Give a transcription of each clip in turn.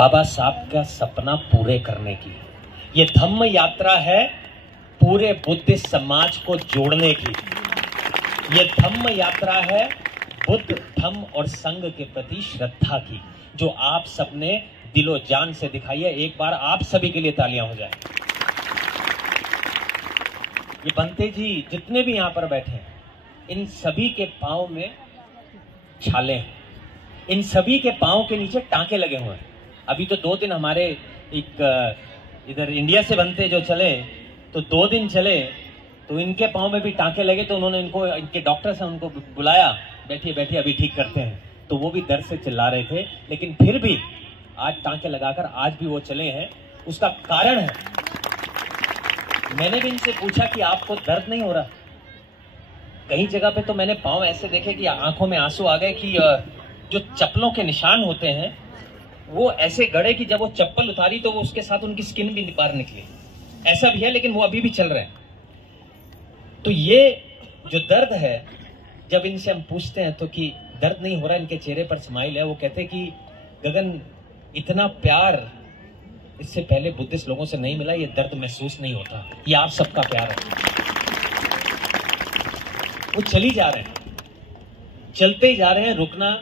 बाबा साहब का सपना पूरे करने की। ये धम्म यात्रा है पूरे बुद्धिस्ट समाज को जोड़ने की। ये धम्म यात्रा है बुद्ध धम्म और संघ के प्रति श्रद्धा की, जो आप सबने दिलो जान से दिखाई है। एक बार आप सभी के लिए तालियां हो जाए। ये बंते जी जितने भी यहां पर बैठे हैं, इन सभी के पांव में छाले हैं, इन सभी के पांव के नीचे टांके लगे हुए हैं। अभी तो 2 दिन हमारे एक इधर इंडिया से बनते जो चले, तो 2 दिन चले तो इनके पांव में भी टांके लगे। तो उन्होंने इनको, इनके डॉक्टर से उनको बुलाया, बैठिए बैठिए अभी ठीक करते हैं। तो वो भी दर्द से चिल्ला रहे थे, लेकिन फिर भी आज टांके लगाकर आज भी वो चले हैं। उसका कारण है, मैंने भी इनसे पूछा कि आपको दर्द नहीं हो रहा? कई जगह पे तो मैंने पांव ऐसे देखे कि आंखों में आंसू आ गए कि जो चप्पलों के निशान होते हैं वो ऐसे गड़े कि जब वो चप्पल उतारी तो वो उसके साथ उनकी स्किन भी बाहर निकली। ऐसा भी है, लेकिन वो अभी भी चल रहे हैं। तो ये जो दर्द है, जब इनसे हम पूछते हैं तो कि दर्द नहीं हो रहा, इनके चेहरे पर स्माइल है। वो कहते हैं कि गगन, इतना प्यार इससे पहले बुद्धिस्ट लोगों से नहीं मिला, ये दर्द महसूस नहीं होता, ये आप सबका प्यार है। वो चली जा रहे हैं, चलते ही जा रहे हैं, रुकना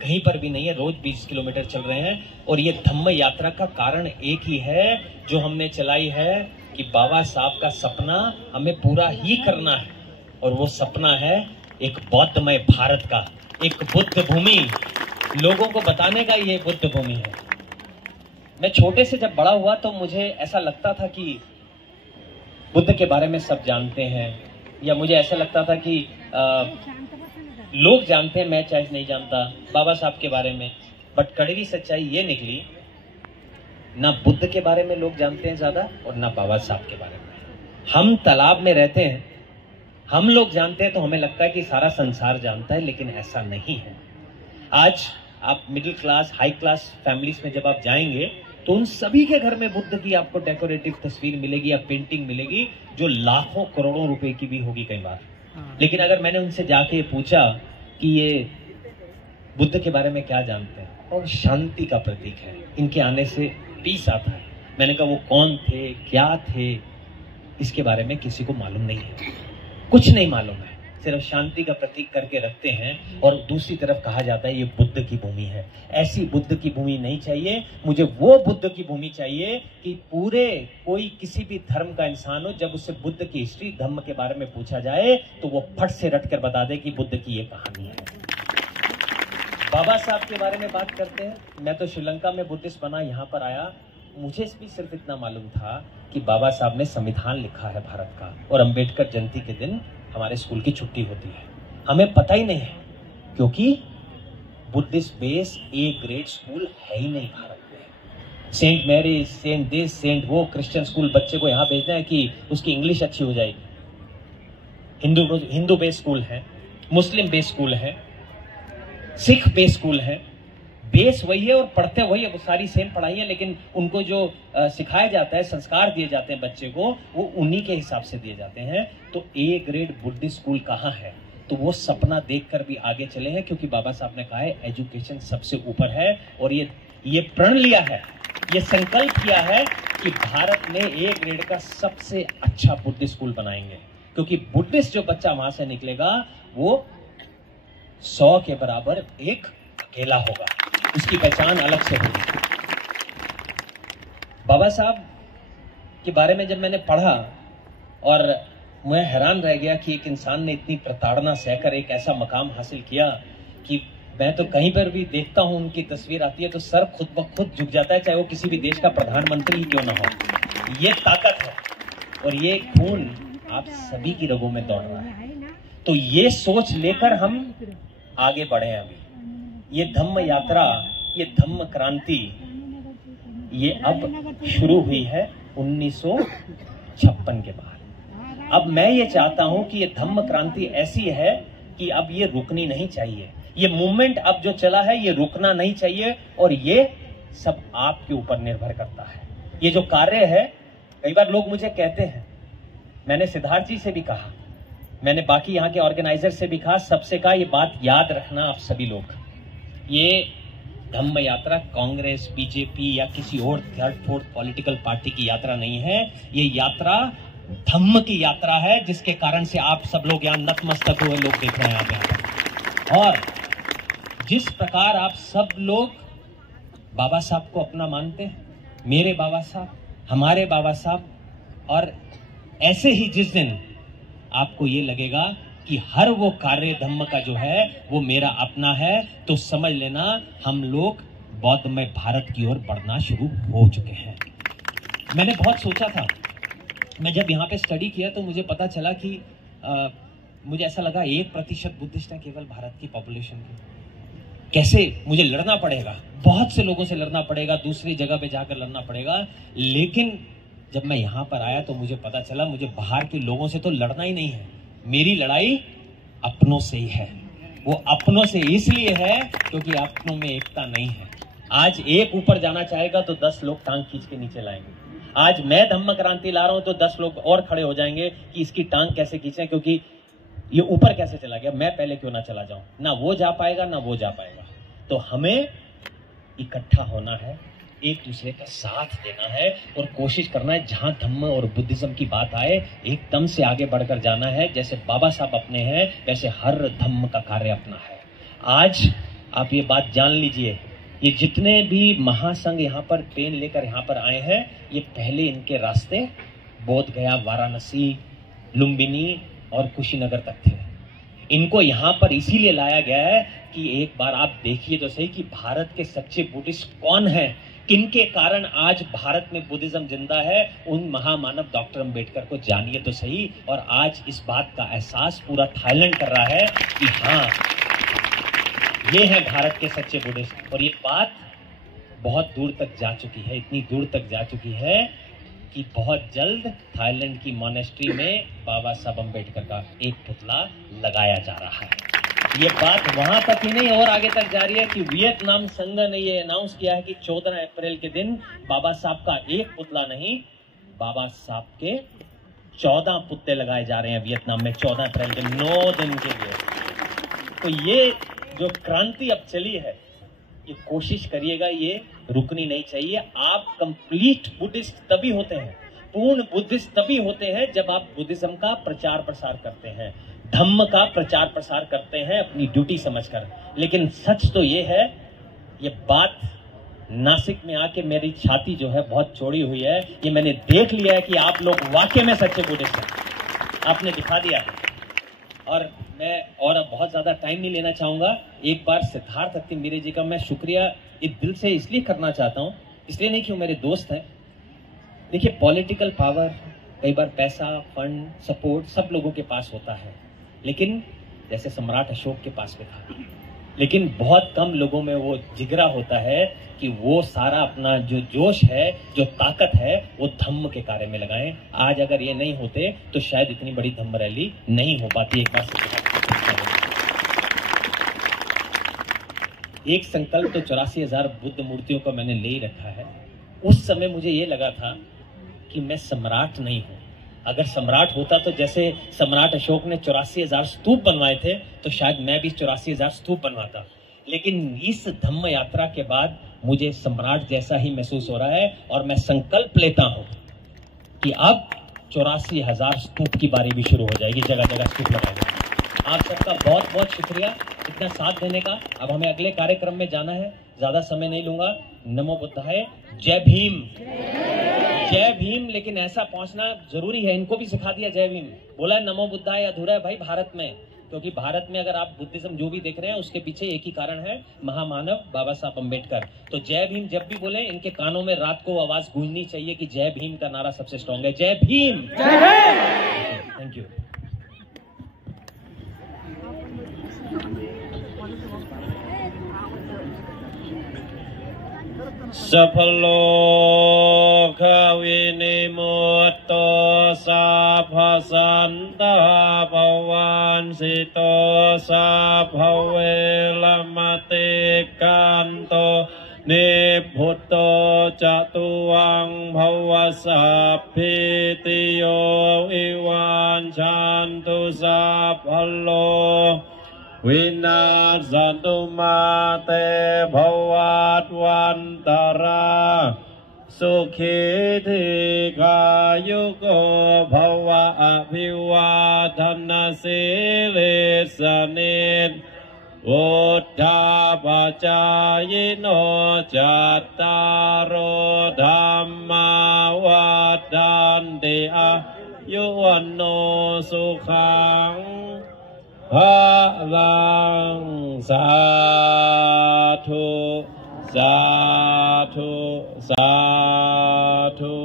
कहीं पर भी नहीं है। रोज 20 किलोमीटर चल रहे हैं। और ये धम्म यात्रा का कारण एक ही है जो हमने चलाई है कि बाबा साहब का सपना हमें पूरा ही करना है। और वो सपना है एक बौद्धमय भारत का, एक बुद्ध भूमि, लोगों को बताने का ये बुद्ध भूमि है। मैं छोटे से जब बड़ा हुआ तो मुझे ऐसा लगता था कि बुद्ध के बारे में सब जानते हैं, या मुझे ऐसा लगता था कि लोग जानते हैं, मैं चाहे नहीं जानता बाबा साहब के बारे में। बट कड़वी सच्चाई ये निकली, ना बुद्ध के बारे में लोग जानते हैं ज्यादा और ना बाबा साहब के बारे में। हम तालाब में रहते हैं, हम लोग जानते हैं तो हमें लगता है कि सारा संसार जानता है, लेकिन ऐसा नहीं है। आज आप middle class, high class families में जब आप जाएंगे तो उन सभी के घर में बुद्ध की आपको डेकोरेटिव तस्वीर मिलेगी या पेंटिंग मिलेगी, जो लाखों करोड़ों रुपए की भी होगी कई बार। लेकिन अगर मैंने उनसे जाके पूछा कि ये बुद्ध के बारे में क्या जानते हैं, और शांति का प्रतीक है, इनके आने से पीस आता है। मैंने कहा वो कौन थे, क्या थे, इसके बारे में किसी को मालूम नहीं है, कुछ नहीं मालूम है, सिर्फ शांति का प्रतीक करके रखते हैं। और दूसरी तरफ कहा जाता है ये बुद्ध की भूमि है। ऐसी बुद्ध की भूमि नहीं चाहिए मुझे। वो बुद्ध की भूमि चाहिए कि पूरे कोई किसी भी धर्म का इंसान हो, जब उससे बुद्ध की हिस्ट्री, धम्म के बारे में पूछा जाए तो वो फट से रट कर बता दे कि बुद्ध की ये कहानी है। बाबा साहब के बारे में बात करते हैं। मैं तो श्रीलंका में बुद्धिस्ट बना, यहाँ पर आया, मुझे भी सिर्फ इतना मालूम था कि बाबा साहब ने संविधान लिखा है भारत का, और अंबेडकर जयंती के दिन हमारे स्कूल की छुट्टी होती है। हमें पता ही नहीं है, क्योंकि Buddhist base A grade school है ही नहीं भारत में। Saint Mary, Saint this, Saint वो, क्रिश्चियन स्कूल बच्चे को यहाँ भेजना है कि उसकी इंग्लिश अच्छी हो जाएगी। हिंदू बेस स्कूल है, मुस्लिम बेस स्कूल है, सिख बेस स्कूल है। बेस वही है और पढ़ते वही है, वो सारी सेम पढ़ाई है, लेकिन उनको जो सिखाया जाता है, संस्कार दिए जाते हैं बच्चे को, वो उन्हीं के हिसाब से दिए जाते हैं। तो ए ग्रेड बुद्धिस्ट स्कूल कहाँ है? तो वो सपना देखकर भी आगे चले हैं, क्योंकि बाबा साहब ने कहा है एजुकेशन सबसे ऊपर है। और ये प्रण लिया है, ये संकल्प किया है कि भारत में ए ग्रेड का सबसे अच्छा बुद्धिस्ट स्कूल बनाएंगे, क्योंकि बुद्धिस्ट जो बच्चा वहां से निकलेगा वो 100 के बराबर एक अकेला होगा, उसकी पहचान अलग से होगी। बाबा साहब के बारे में जब मैंने पढ़ा, और मैं हैरान रह गया कि एक इंसान ने इतनी प्रताड़ना सहकर एक ऐसा मकाम हासिल किया कि मैं तो कहीं पर भी देखता हूं, उनकी तस्वीर आती है तो सर खुद ब खुद झुक जाता है, चाहे वो किसी भी देश का प्रधानमंत्री ही क्यों ना हो। ये ताकत है और ये खून आप सभी की रगों में दौड़ रहा है। तो ये सोच लेकर हम आगे बढ़े हैं। अभी ये धम्म यात्रा, ये धम्म क्रांति, ये अब शुरू हुई है 1956 के बाद। अब मैं ये चाहता हूं कि ये धम्म क्रांति ऐसी है कि अब ये रुकनी नहीं चाहिए। ये मूवमेंट अब जो चला है ये रुकना नहीं चाहिए, और ये सब आपके ऊपर निर्भर करता है। ये जो कार्य है, कई बार लोग मुझे कहते हैं, मैंने सिद्धार्थ जी से भी कहा, मैंने बाकी यहाँ के ऑर्गेनाइजर से भी कहा, सबसे कहा, ये बात याद रखना आप सभी लोग, ये धम्म यात्रा कांग्रेस, बीजेपी या किसी और थर्ड फोर्थ पॉलिटिकल पार्टी की यात्रा नहीं है। ये यात्रा धम्म की यात्रा है, जिसके कारण से आप सब लोग यहाँ नतमस्तक हुए लोग देख रहे हैं आप यहाँ। और जिस प्रकार आप सब लोग बाबा साहब को अपना मानते हैं, मेरे बाबा साहब, हमारे बाबा साहब, और ऐसे ही जिस दिन आपको ये लगेगा कि हर वो कार्य धम्म का जो है वो मेरा अपना है, तो समझ लेना हम लोग बौद्धमय भारत की ओर बढ़ना शुरू हो चुके हैं। मैंने बहुत सोचा था, मैं जब यहाँ पे स्टडी किया तो मुझे पता चला कि मुझे ऐसा लगा 1% बुद्धिस्ट है केवल भारत की पॉपुलेशन की। कैसे मुझे लड़ना पड़ेगा, बहुत से लोगों से लड़ना पड़ेगा, दूसरी जगह पे जाकर लड़ना पड़ेगा। लेकिन जब मैं यहाँ पर आया तो मुझे पता चला मुझे बाहर के लोगों से तो लड़ना ही नहीं है, मेरी लड़ाई अपनों से ही है। वो अपनों से इसलिए है क्योंकि अपनों में एकता नहीं है। आज एक ऊपर जाना चाहेगा तो 10 लोग टांग खींच के नीचे लाएंगे। आज मैं धम्म क्रांति ला रहा हूं तो 10 लोग और खड़े हो जाएंगे कि इसकी टांग कैसे खींचें, क्योंकि ये ऊपर कैसे चला गया, मैं पहले क्यों ना चला जाऊं। ना वो जा पाएगा ना वो जा पाएगा। तो हमें इकट्ठा होना है, एक दूसरे का साथ देना है और कोशिश करना है जहां धम्म और बुद्धिज्म की बात आए एकदम से आगे बढ़कर जाना है। जैसे बाबा साहब अपने हैं वैसे हर धम्म का कार्य अपना है। आज आप ये बात जान लीजिए, ये जितने भी महासंघ यहाँ पर पेन लेकर यहाँ पर आए हैं, ये पहले इनके रास्ते बोध गया, वाराणसी, लुम्बिनी और कुशीनगर तक थे। इनको यहाँ पर इसीलिए लाया गया है कि एक बार आप देखिए तो सही कि भारत के सच्चे बुद्धिस्ट कौन हैं, किनके कारण आज भारत में बुद्धिज्म जिंदा है। उन महामानव डॉक्टर अंबेडकर को जानिए तो सही। और आज इस बात का एहसास पूरा थाईलैंड कर रहा है कि हाँ, ये है भारत के सच्चे बुद्धिस्ट। और ये बात बहुत दूर तक जा चुकी है, इतनी दूर तक जा चुकी है कि बहुत जल्द थाईलैंड की मॉनेस्ट्री में बाबा साहब अंबेडकर का एक पुतला लगाया जा रहा है। ये बात वहां तक ही नहीं और आगे तक जा रही है कि वियतनाम संघ ने ये अनाउंस किया है कि 14 अप्रैल के दिन बाबा साहब का एक पुतला नहीं, बाबा साहब के 14 पुतले लगाए जा रहे हैं वियतनाम में 14 अप्रैल के 9 दिन के लिए। तो ये जो क्रांति अब चली है, ये कोशिश करिएगा, ये रुकनी नहीं चाहिए। आप कंप्लीट बुद्धिस्ट तभी होते हैं, पूर्ण बुद्धिस्ट तभी होते हैं जब आप बुद्धिज्म का प्रचार प्रसार करते हैं, धम्म का प्रचार प्रसार करते हैं अपनी ड्यूटी समझकर। लेकिन सच तो ये है, ये बात नासिक में आके मेरी छाती जो है बहुत चौड़ी हुई है। ये मैंने देख लिया है कि आप लोग वाकई में सच्चे बुद्धिस्ट हैं, आपने दिखा दिया है। और मैं और अब बहुत ज्यादा टाइम नहीं लेना चाहूंगा। एक बार सिद्धार्थ अत्तिमीरे जी का मैं शुक्रिया इस दिल से इसलिए करना चाहता हूं, इसलिए नहीं कि वो मेरे दोस्त हैं। देखिए, पॉलिटिकल पावर, कई बार पैसा, फंड, सपोर्ट सब लोगों के पास होता है, लेकिन जैसे सम्राट अशोक के पास में था, लेकिन बहुत कम लोगों में वो जिगरा होता है कि वो सारा अपना जो जोश है, जो ताकत है, वो धम्म के कार्य में लगाएं। आज अगर ये नहीं होते तो शायद इतनी बड़ी धम्म रैली नहीं हो पाती। एक बात एक संकल्प तो 84,000 बुद्ध मूर्तियों का मैंने ले ही रखा है। उस समय मुझे ये लगा था कि मैं सम्राट नहीं हूं। अगर सम्राट होता तो जैसे सम्राट अशोक ने 84,000 स्तूप बनवाए थे तो शायद मैं भी 84,000 स्तूप बनवाता। लेकिन इस धम्म यात्रा के बाद मुझे सम्राट जैसा ही महसूस हो रहा है और मैं संकल्प लेता हूं कि अब 84,000 स्तूप की बारी भी शुरू हो जाएगी, जगह जगह स्तूप लगाएंगे। आप सबका बहुत बहुत शुक्रिया इतना साथ देने का। अब हमें अगले कार्यक्रम में जाना है, ज्यादा समय नहीं लूंगा। नमो बुद्धाय, जय भीम, जय भीम। लेकिन ऐसा पहुंचना जरूरी है, इनको भी सिखा दिया जय भीम। बोला नमो बुद्धाय अधूरा है भाई भारत में, क्योंकि भारत में अगर आप बुद्धिज्म जो भी देख रहे हैं उसके पीछे एक ही कारण है, महामानव बाबा साहब अंबेडकर। तो जय भीम जब भी बोले, इनके कानों में रात को आवाज गूंजनी चाहिए कि जय भीम का नारा सबसे स्ट्रांग है। जय भीम, जय भीम। Thank you. सफलो खविनिमुत्तो साभसन्तः भवांसितो साभवेलमते कान्तो निभुतो चतुवं भवसाफितियो इवाञ्छन्तु साफलो วินาศตุมาเตภวัตวันตรา สุขีธิกายุโกภวะอภิวาทนาสิลิสเนตอุทธาปจายโนจัตตารโอธรรมาวัฏันติอายุวันโนสุขังภะลังสาธุสาธุสาธุ